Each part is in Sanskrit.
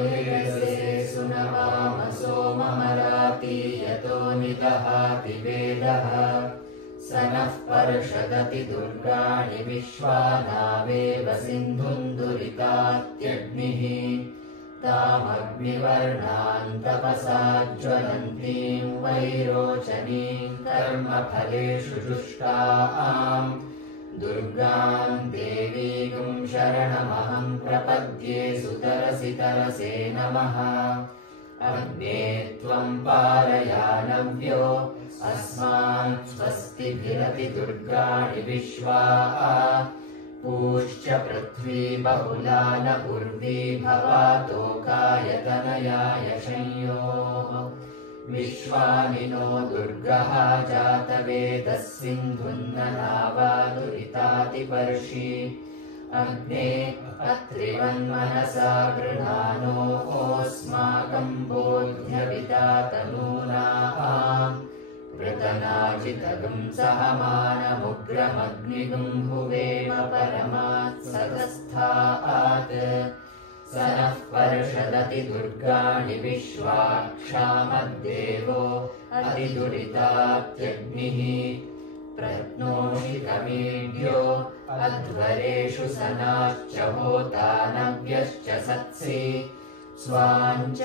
वेदसे सुनवाम सोममराति यतो निदहाति वेदः स नः पर्षदति दुर्गाणि विश्वानावेव सिन्धुम् दुरितात्यग्निः तामग्निवर्णान् तपसा ज्वलन्तीं वैरोचनीं कर्मफलेषु जुष्टाम् दुर्गां देवीं शरणमहं प्रपद्ये सुतरसि तरसे नमः अग्ने त्वं पारयानव्यो अस्मान् स्वस्तिभिरति दुर्गाणि विश्वा पूश्च पृथ्वी बहुला न पूर्वी भवातोकायतनयाय संयोः विश्वानि नो दुर्गः जातवेदः सिन्धुन्ननावा दुरितातिपर्षि अग्ने अत्रिवन्मनसा गृहाणोऽस्माकं बोध्यविदातनूनाम् वृतनाजितगुं सहमानमुग्रमग्निगुं हुवेम परमात् सतस्थात् स नः पर्षदति दुर्गाणि विश्वाक्षामद्देवो अतिदुरितात्यग्निः प्रत्नोषितमेढ्यो अध्वरेषु सनाश्च होता नव्यश्च सत्सि स्वाञ्च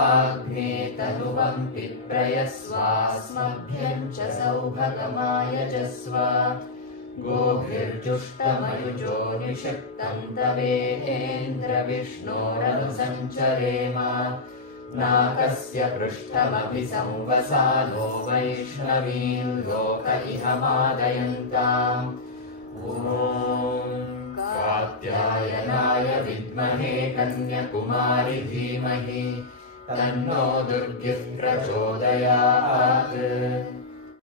आग्ने तनुवं पिप्रयस्वास्मभ्यं च सौभगमायजस्व गोभिर्जुष्टमयुजो निषिक्तं तवेन्द्रविष्णोरनुसञ्चरेम नाकस्य पृष्ठमभि संवसानो वैष्णवीन् लोक इह मादयन्ताम् ॐ कात्यायनाय विद्महे कन्याकुमारि धीमहि तन्नो दुर्गिः प्रचोदयात्।